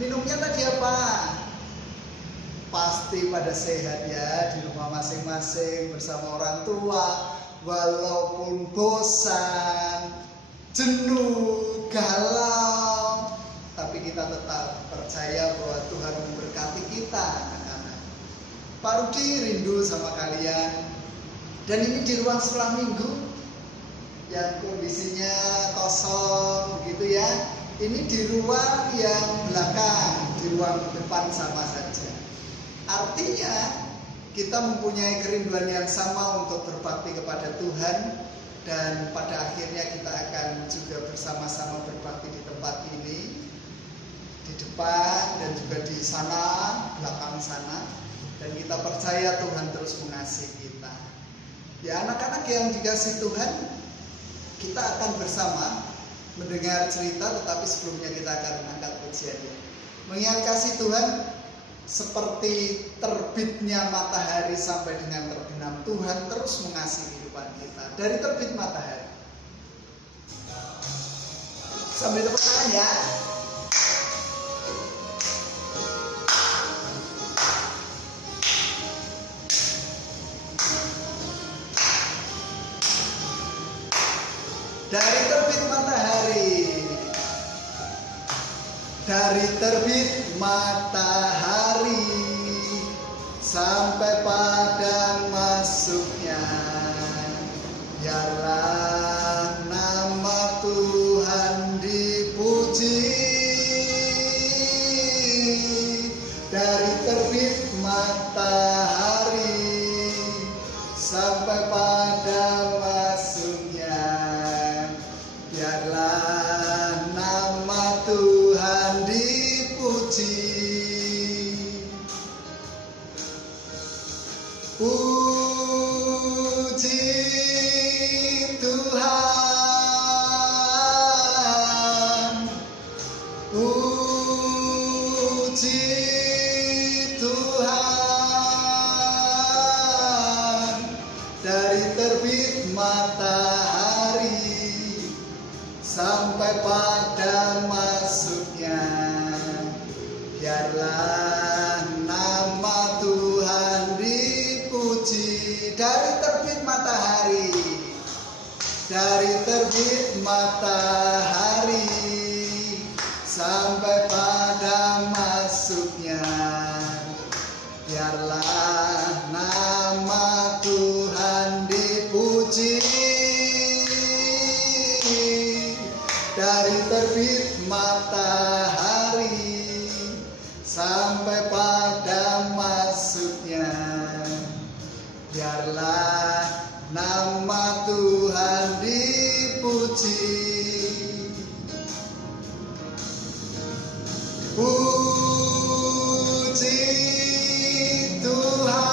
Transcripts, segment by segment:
Minumnya tadi apa? Pasti pada sehat ya, di rumah masing-masing bersama orang tua. Walaupun bosan, jenuh, galau, tapi kita tetap percaya bahwa Tuhan memberkati kita, anak-anak. Pak Rudi rindu sama kalian. Dan ini di ruang sekolah minggu yang kondisinya kosong gitu ya. Ini di ruang yang belakang, di ruang depan sama saja. Artinya kita mempunyai kerinduan yang sama untuk berbakti kepada Tuhan, dan pada akhirnya kita akan juga bersama-sama berbakti di tempat ini, di depan dan juga di sana, belakang sana. Dan kita percaya Tuhan terus mengasihi kita. Ya anak-anak yang dikasihi Tuhan, kita akan bersama mendengar cerita, tetapi sebelumnya kita akan angkat pujiannya. Mengingat kasih Tuhan, seperti terbitnya matahari sampai dengan terbenam, Tuhan terus mengasihi kehidupan kita dari terbit matahari. Sambil tepuk tangan ya. Dari terbit matahari, dari terbit matahari sampai pada masuknya, biarlah nama Tuhan dipuji. Dari terbit matahari sampai pada masuknya, biarlah nama Tuhan dipuji. Puji Tuhan, puji Tuhan. Dari terbit matahari sampai pada masuknya, biarlah nama Tuhan dipuji. Dari terbit matahari, dari terbit matahari sampai pada masuknya, biarlah nama Tuhan dipuji. Dari terbit matahari sampai pada masuknya, biarlah nama Tuhan dipuji. Puji Tuhan,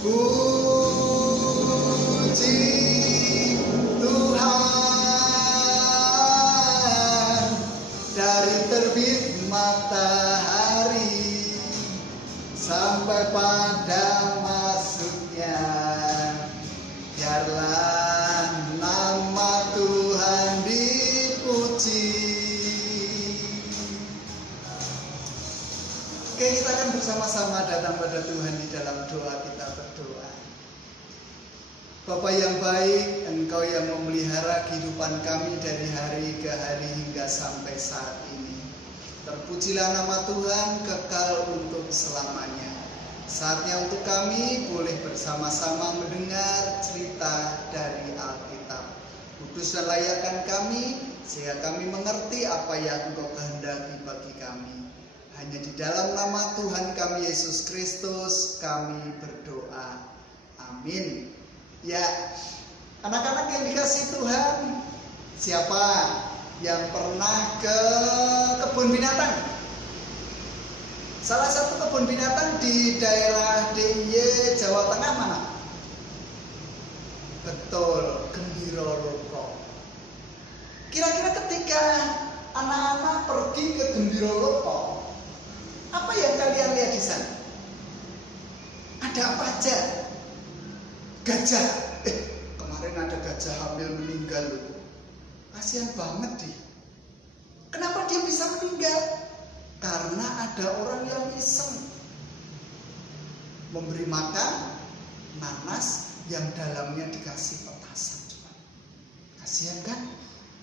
puji Tuhan. Dari terbit matahari sampai pada masuknya, biarlah nama Tuhan dipuji. Oke, kita akan bersama-sama datang pada Tuhan di dalam doa. Kita berdoa. Bapa yang baik, Engkau yang memelihara kehidupan kami dari hari ke hari hingga sampai saat ini. Terpujilah nama Tuhan kekal untuk selamanya. Saatnya untuk kami boleh bersama-sama mendengar cerita dari Alkitab. Kudus dan layakkan kami, sehingga kami mengerti apa yang Engkau kehendaki bagi kami. Hanya di dalam nama Tuhan kami Yesus Kristus kami berdoa. Amin. Ya, anak-anak yang dikasihi Tuhan, siapa yang pernah ke kebun binatang? Salah satu kebun binatang di daerah DIY Jawa Tengah mana? Betul, Gembira Loko. Kira-kira ketika anak-anak pergi ke Gembira Loko, apa yang kalian lihat di sana? Ada apa aja? Gajah. Kemarin ada gajah hamil meninggal loh. Kasihan banget deh. meninggal karena ada orang yang iseng memberi makan nanas yang dalamnya dikasih petasan. Kasihan kan?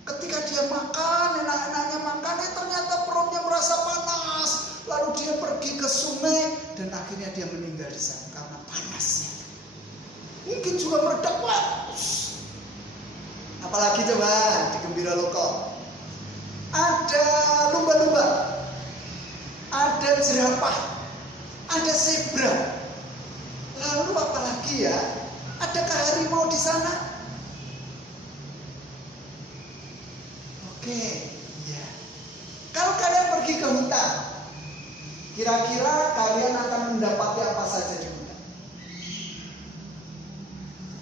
Ketika dia makan, enak-enaknya makan, ternyata perutnya merasa panas. Lalu dia pergi ke sungai dan akhirnya dia meninggal di sana karena panasnya. Mungkin juga meledak, Pak. Apalagi coba di Gembira Loko. Ada lumba-lumba, ada jerapah, ada zebra. Lalu apalagi ya? Adakah harimau di sana? Oke, ya. Kalau kalian pergi ke hutan, kira-kira kalian akan mendapati apa saja di hutan?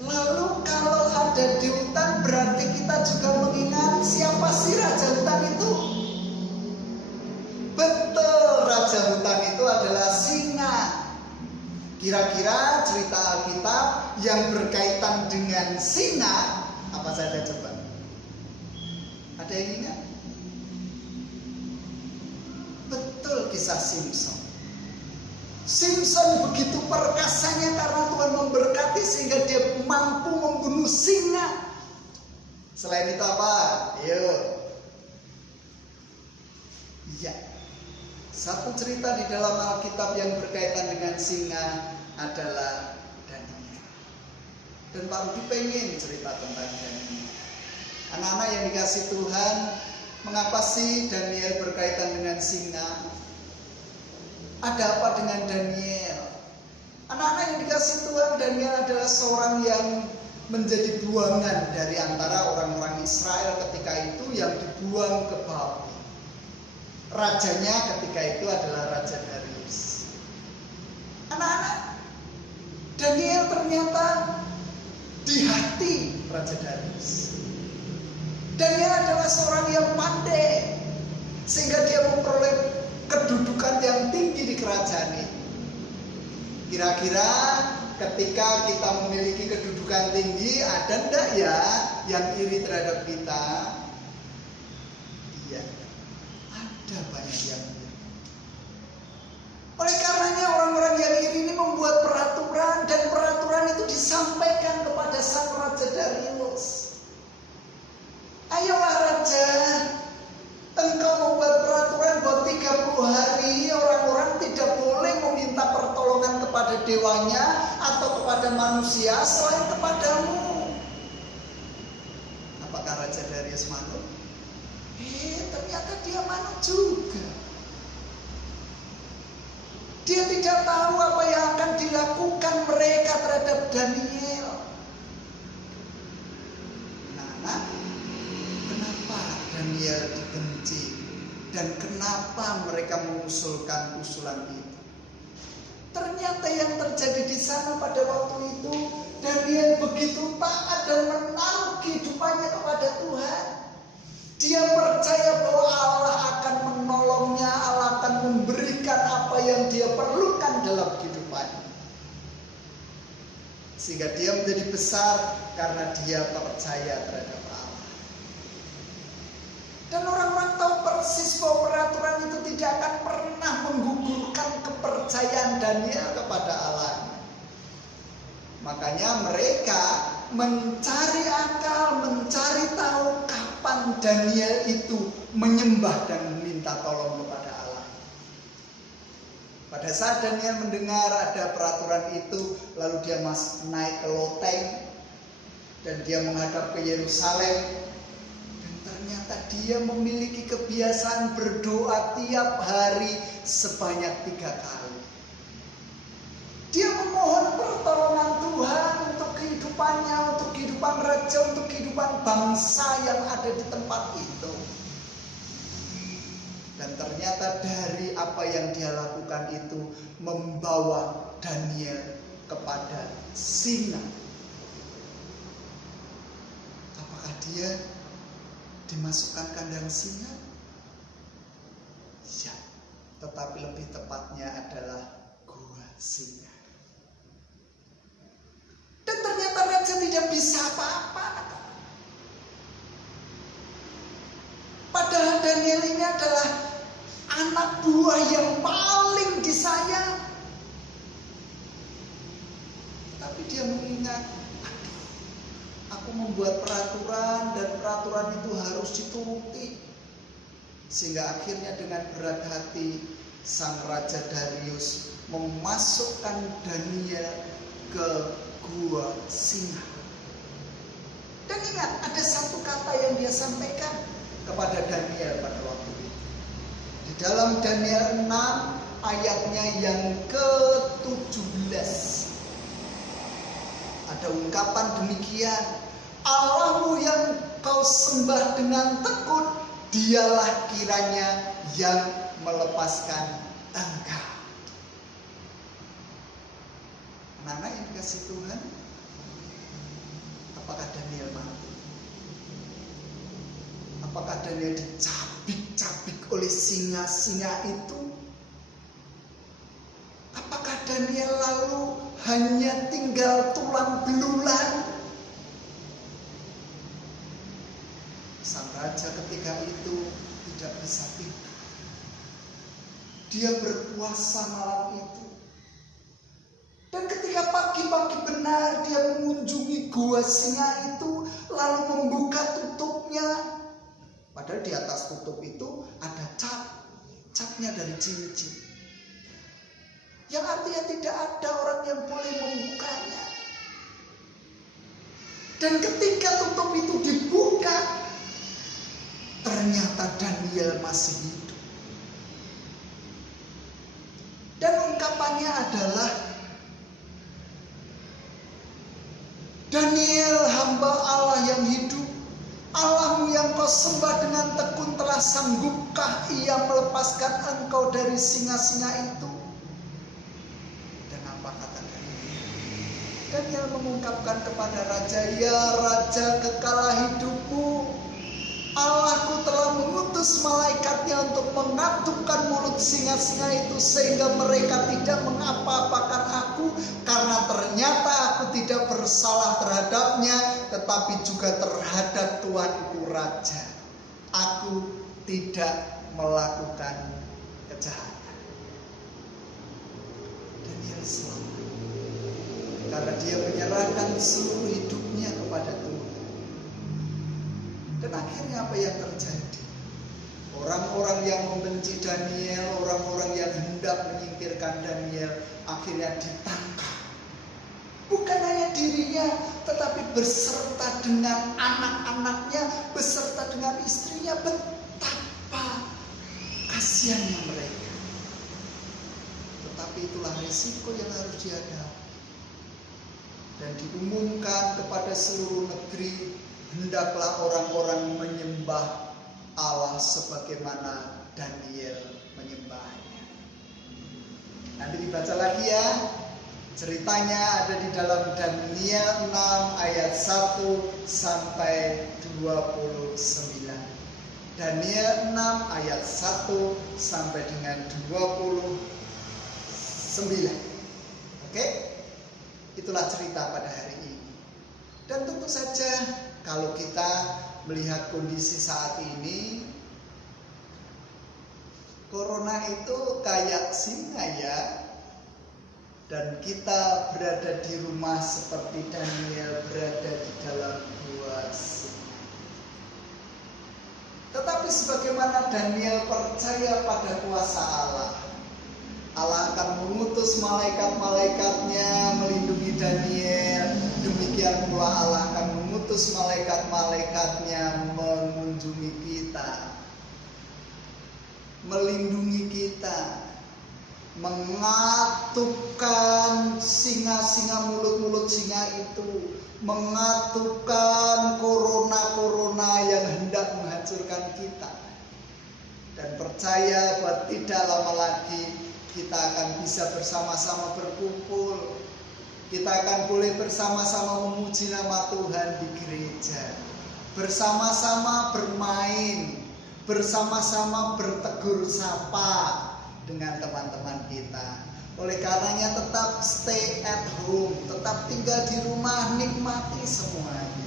Lalu kalau ada di hutan, berarti kita juga mengingat siapa sih raja hutan itu? Betul, raja hutan itu adalah singa. Kira-kira cerita Alkitab yang berkaitan dengan singa apa saja coba? Ada yang ingat? Betul, kisah Simpson. Simpson begitu perkasanya karena Tuhan memberkati sehingga dia mampu membunuh singa. Selain itu apa? Yuk. Ya. Satu cerita di dalam Alkitab yang berkaitan dengan singa adalah Daniel. Dan Pak Rudi pengen cerita tentang Daniel. Anak-anak yang dikasih Tuhan, mengapa sih Daniel berkaitan dengan singa? Ada apa dengan Daniel? Anak-anak yang dikasih Tuhan, Daniel adalah seorang yang menjadi buangan dari antara orang-orang Israel ketika itu yang dibuang ke Babel. Rajanya ketika itu adalah Raja Darius. Anak-anak, Daniel ternyata di hati Raja Darius. Daniel adalah seorang yang pandai sehingga dia memperoleh kedudukan yang tinggi di kerajaan ini. Kira-kira ketika kita memiliki kedudukan tinggi, ada enggak ya yang iri terhadap kita? Iya, ada banyak yang iri. Oleh karenanya orang-orang yang iri ini membuat peraturan, dan peraturan itu disampaikan kepada sang Raja Darius. Ayolah Raja, engkau membuat peraturan bahwa 30 hari orang-orang tidak boleh meminta pertolongan kepada dewanya atau kepada manusia selain kepadamu. Apakah Raja Darius manut? Ternyata dia manut juga. Dia tidak tahu apa yang akan dilakukan mereka terhadap Daniel. Nah, kenapa Daniel dibenci dan kenapa mereka mengusulkan usulan itu? Ternyata yang terjadi di sana pada waktu itu, Daniel begitu taat dan menaruh kehidupannya kepada Tuhan. Dia percaya bahwa Allah akan menolongnya, Allah akan memberikan apa yang dia perlukan dalam kehidupannya. Sehingga dia menjadi besar karena dia percaya terhadap Allah. Dan orang-orang tahu persis bahwa peraturan itu tidak akan pernah menggugurkan kepercayaan Daniel kepada Allah. Makanya mereka mencari akal, mencari tahu kapan Daniel itu menyembah dan meminta tolong kepada Allah. Pada saat Daniel mendengar ada peraturan itu, lalu dia naik ke loteng dan dia menghadap ke Yerusalem. Dan ternyata dia memiliki kebiasaan berdoa tiap hari sebanyak 3 kali. Dia memohon pertolongan Tuhan untuk kehidupannya, untuk kehidupan raja, untuk kehidupan bangsa yang ada di tempat itu. Dan ternyata dari apa yang dia lakukan itu membawa Daniel kepada singa. Apakah dia dimasukkan kandang singa? Ya, tetapi lebih tepatnya adalah gua singa. Dan ternyata raja tidak bisa apa-apa. Padahal Daniel ini adalah anak buah yang paling disayang. Tapi dia mengingat, aku membuat peraturan dan peraturan itu harus dituruti. Sehingga akhirnya dengan berat hati sang Raja Darius memasukkan Daniel ke gua singa. Dan ingat, ada satu kata yang dia sampaikan kepada Daniel pada waktu itu. Di dalam Daniel 6 ayatnya yang ke-17 ada ungkapan demikian, Allahmu yang kau sembah dengan tekun, dialah kiranya yang melepaskan engkau. Anak-anak yang dikasih Tuhan, apakah Daniel mati? Apakah Daniel dicabik-cabik oleh singa-singa itu? Apakah Daniel lalu hanya tinggal tulang belulang? Sang raja ketika itu tidak bisa tidur. Dia berpuasa malam itu. Dan ketika pagi-pagi benar dia mengunjungi gua singa itu, lalu membuka tutupnya. Padahal di atas tutup itu ada capnya dari cincin. Yang artinya tidak ada orang yang boleh membukanya. Dan ketika tutup itu dibuka, ternyata Daniel masih hidup. Dan ungkapannya adalah, Daniel, hamba Allah yang hidup, Allahmu yang kau sembah dengan tekun telah sanggupkah ia melepaskan engkau dari singa-singa itu? Dan apa kata Daniel? Daniel mengungkapkan kepada raja, ya raja kekalah hidupmu, Allahku telah mengutus malaikatnya untuk mengatupkan mulut singa-singa itu sehingga mereka tidak mengapa-apakan aku, karena ternyata aku tidak bersalah terhadapnya tetapi juga terhadap tuanku raja. Aku tidak melakukan kejahatan. Daniel selamat karena dia menyerahkan seluruh hidupnya kepada Tuhan. Dan akhirnya apa yang terjadi? Orang-orang yang membenci Daniel, orang-orang yang hendak menyingkirkan Daniel, akhirnya ditangkap. Bukan hanya dirinya, tetapi beserta dengan anak-anaknya, beserta dengan istrinya. Betapa kasihannya mereka. Tetapi itulah risiko yang harus dihadapi. Dan diumumkan kepada seluruh negeri, hendaklah orang-orang menyembah Allah sebagaimana Daniel menyembahnya. Nanti dibaca lagi ya. Ceritanya ada di dalam Daniel 6 ayat 1 sampai 29. Daniel 6 ayat 1 sampai dengan 29. Oke? Itulah cerita pada hari ini. Dan tentu saja kalau kita melihat kondisi saat ini, corona itu kayak singa ya. Dan kita berada di rumah seperti Daniel berada di dalam gua singa. Tetapi sebagaimana Daniel percaya pada kuasa Allah, Allah akan mengutus malaikat-malaikatnya melindungi Daniel. Demikian pula Allah akan mengutus malaikat-malaikatnya mengunjungi kita, melindungi kita, mengatupkan singa-singa, mulut-mulut singa itu, mengatupkan korona-korona yang hendak menghancurkan kita. Dan percaya bahwa tidak lama lagi kita akan bisa bersama-sama berkumpul. Kita akan boleh bersama-sama memuji nama Tuhan di gereja, bersama-sama bermain, bersama-sama bertegur sapa dengan teman-teman kita. Oleh karenanya tetap stay at home, tetap tinggal di rumah, nikmati semuanya.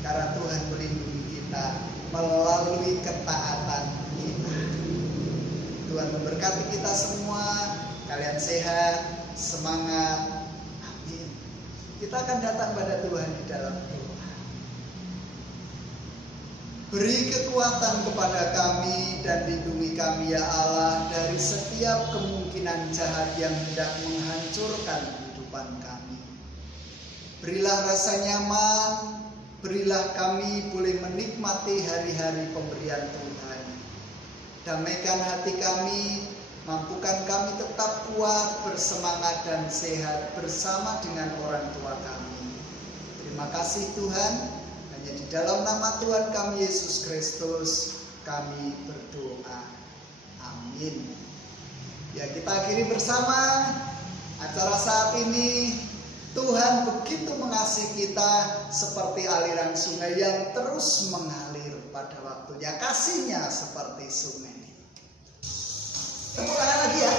Karena Tuhan melindungi kita melalui ketaatan kita. Tuhan memberkati kita semua. Kalian sehat, semangat. Amin. Kita akan datang pada Tuhan di dalam doa. Beri kekuatan kepada kami dan lindungi kami ya Allah dari setiap kemungkinan jahat yang hendak menghancurkan kehidupan kami. Berilah rasa nyaman, berilah kami boleh menikmati hari-hari pemberian Tuhan. Damaikan hati kami, mampukan kami tetap kuat, bersemangat dan sehat bersama dengan orang tua kami. Terima kasih Tuhan, hanya di dalam nama Tuhan kami Yesus Kristus kami berdoa. Amin. Ya, kita akhiri bersama acara saat ini. Tuhan begitu mengasihi kita seperti aliran sungai yang terus mengalir pada waktunya. Kasihnya seperti sungai. Tepuk tangan lagi ya.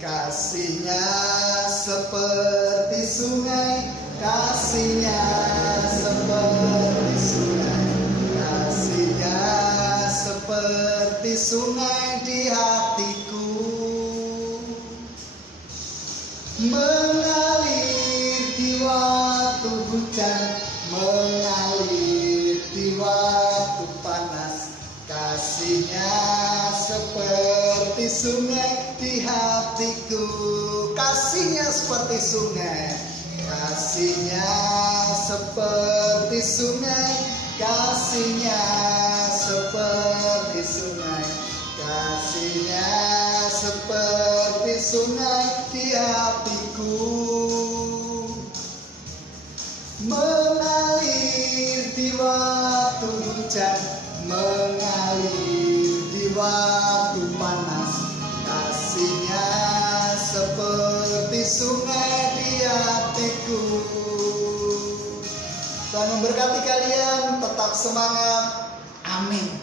Kasihnya seperti sungai, kasihnya seperti sungai, kasihnya seperti sungai di hatiku, mengalir di waktu hujan, mengalir di waktu panas. Kasihnya seperti sungai di hatiku, kasihnya seperti sungai, kasihnya seperti sungai, kasihnya seperti sungai, kasihnya seperti sungai di hatiku, mengalir di waktu hujan, mengalir di waktu panas. Kasihnya seperti sungai di hatiku. Tuhan memberkati kalian, tetap semangat. Amin.